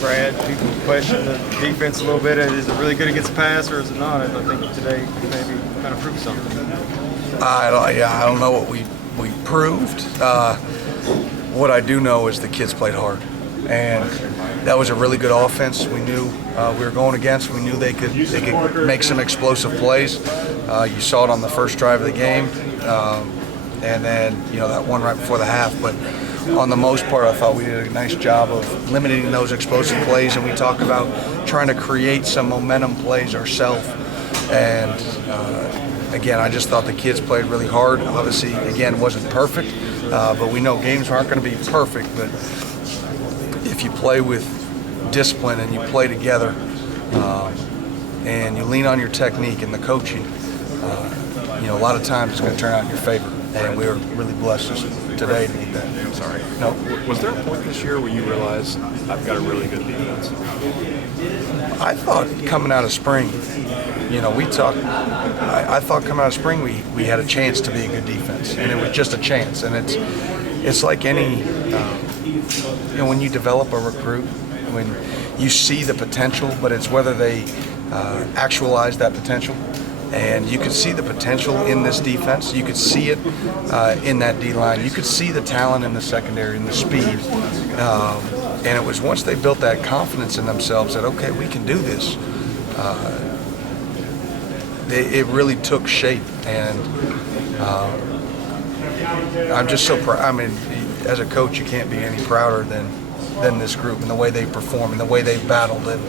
Brad, people question the defense a little bit. Is it really good against the pass, or is it not? And I think today maybe kind of proved something. I don't know what we proved. What I do know is the kids played hard, and that was a really good offense. We knew we were going against. We knew they could make some explosive plays. You saw it on the first drive of the game, and then that one right before the half. But on the most part, I thought we did a nice job of limiting those explosive plays, and we talked about trying to create some momentum plays ourselves. And again, I just thought the kids played really hard. Obviously, again, wasn't perfect, but we know games aren't going to be perfect. But if you play with discipline and you play together and you lean on your technique and the coaching, a lot of times it's going to turn out in your favor. And we were really blessed today to get that. I'm sorry. No. Was there a point this year where you realized I've got a really good defense? I thought coming out of spring, I thought coming out of spring we had a chance to be a good defense, and it was just a chance. And it's like any, when you develop a recruit, when you see the potential, but it's whether they actualize that potential. And you could see the potential in this defense. You could see it in that D-line. You could see the talent in the secondary and the speed. And it was once they built that confidence in themselves that, okay, we can do this, it really took shape. And I'm just so proud. I mean, as a coach, you can't be any prouder than this group and the way they perform and the way they battled. And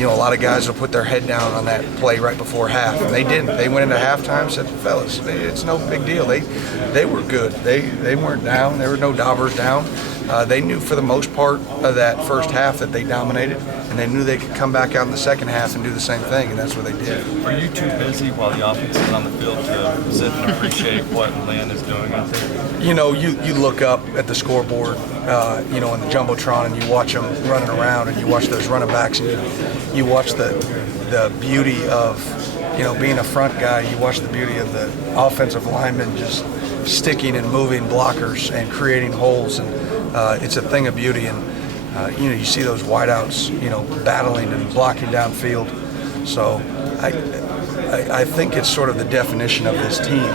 a lot of guys will put their head down on that play right before half, and they didn't. They went into halftime and said, fellas, it's no big deal. They were good. They weren't down. There were no daubers down. They knew for the most part of that first half that they dominated, and they knew they could come back out in the second half and do the same thing, and that's what they did. Are you too busy while the offense is on the field to sit and appreciate what Lynn is doing out there? You look up at the scoreboard, in the Jumbotron, and you watch them running around, and you watch those running backs, and you watch the beauty of, being a front guy. You watch the beauty of the offensive linemen just sticking and moving blockers and creating holes, and it's a thing of beauty. And you see those wideouts, battling and blocking downfield. So I think it's sort of the definition of this team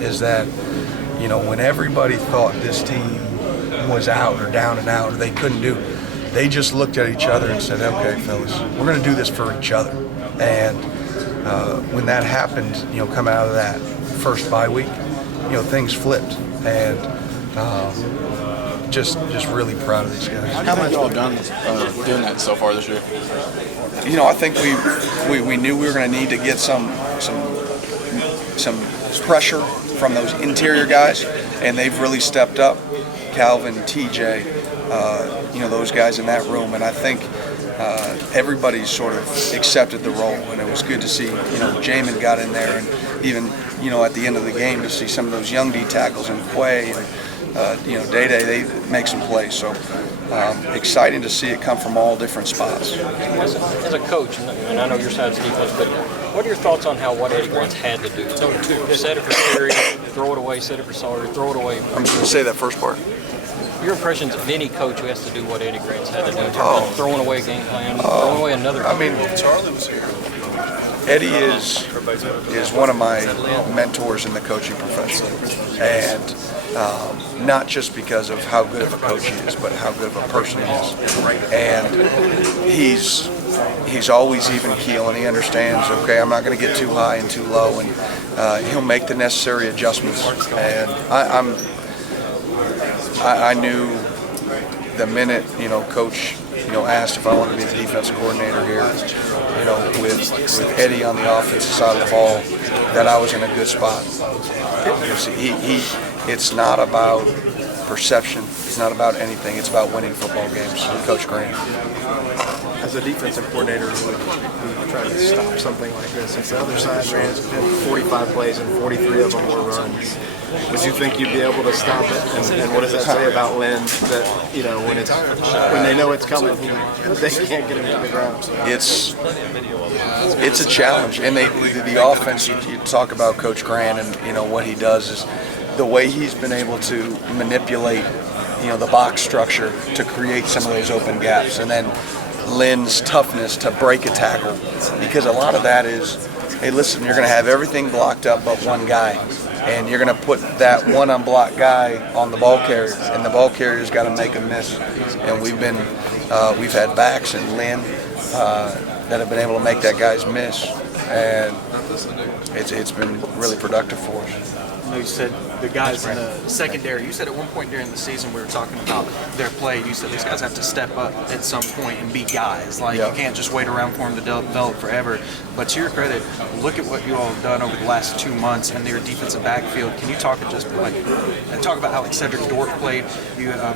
is that, when everybody thought this team was out or down and out or they couldn't do, they just looked at each other and said, okay, fellas, we're going to do this for each other. And when that happened, coming out of that first bye week, things flipped. And just really proud of these guys. How much y'all done doing that so far this year? I think we knew we were going to need to get some pressure from those interior guys, and they've really stepped up. Calvin, TJ, those guys in that room, and I think everybody's sort of accepted the role, and it was good to see. Jamin got in there, and even at the end of the game to see some of those young D tackles and Quay and Day-Day, they make some plays. So exciting to see it come from all different spots. As a coach, and I know your side's defense, but what are your thoughts on what Eddie Grant's had to do? Set it for Terry, throw it away, set it for Sawyer, throw it away. I'm going to say that first part. Your impressions of any coach who has to do what Eddie Grant's had to do in terms of throwing away game plan, throwing away another game? I mean, Eddie is one of my mentors in the coaching profession, and not just because of how good of a coach he is, but how good of a person he is. And he's always even keel, and he understands, okay, I'm not going to get too high and too low, and he'll make the necessary adjustments. And I knew the minute, Coach, asked if I wanted to be the defensive coordinator here, with Eddie on the offensive side of the ball, that I was in a good spot. It's not about perception. It's not about anything. It's about winning football games with Coach Grant. As a defensive coordinator who tried to stop something like this, if the other side ran 45 plays and 43 of them were runs, would you think you'd be able to stop it? And what does that say about Lynn that, when they know it's coming, they can't get him to the ground? It's a challenge. And the offense, you talk about Coach Grant and, what he does is the way he's been able to manipulate, the box structure to create some of those open gaps. And then Lynn's toughness to break a tackle, because a lot of that is, hey, listen, you're going to have everything blocked up but one guy, and you're going to put that one unblocked guy on the ball carrier, and the ball carrier's got to make a miss. And we've had backs and Lynn that have been able to make that guy's miss, and it's been really productive for us. You said the guys in the secondary, you said at one point during the season we were talking about their play, you said these guys have to step up at some point and be guys. Like, you can't just wait around for them to develop forever. But to your credit, look at what you all have done over the last 2 months in their defensive backfield. Can you talk about how Cedric Dorff played?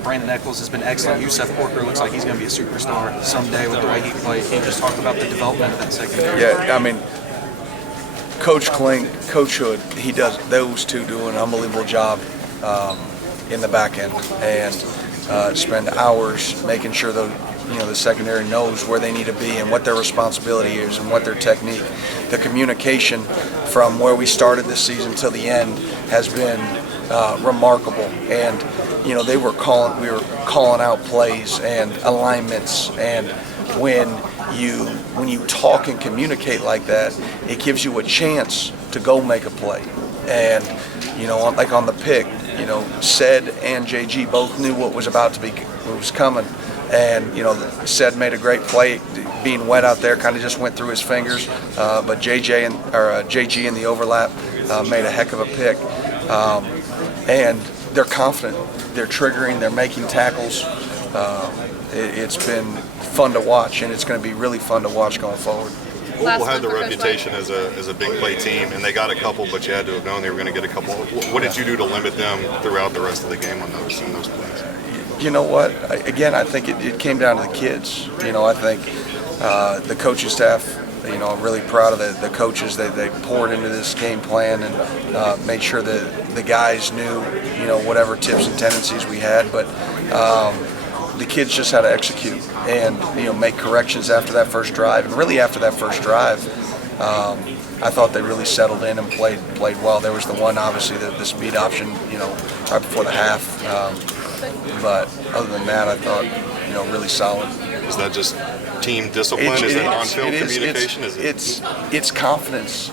Brandon Eccles has been excellent. Yusef Porker looks like he's going to be a superstar someday with the way he played. Can you just talk about the development of that secondary? Yeah, I mean, Coach Klink, Coach Hood, those two do an unbelievable job in the back end, and spend hours making sure the secondary knows where they need to be and what their responsibility is and what their technique. The communication from where we started this season till the end has been remarkable, and we were calling out plays and alignments, and when you talk and communicate like that, it gives you a chance to go make a play. And like on the pick, Ced and JG both knew what was coming, and Ced made a great play, being wet out there, kind of just went through his fingers, but JG in the overlap made a heck of a pick, and they're confident, they're triggering, they're making tackles. It's been fun to watch, and it's going to be really fun to watch going forward. Louisville had the reputation as a big play team, and they got a couple, but you had to have known they were going to get a couple. What did you do to limit them throughout the rest of the game on those plays? You know what? I think it came down to the kids. I think the coaching staff, I'm really proud of the coaches. They poured into this game plan and made sure that the guys knew, whatever tips and tendencies we had, but the kids just had to execute and make corrections after that first drive. And really after that first drive, I thought they really settled in and played well. There was the one, obviously, the speed option, right before the half. But other than that, I thought, really solid. Is that just team discipline? Is it on-field communication? It's confidence.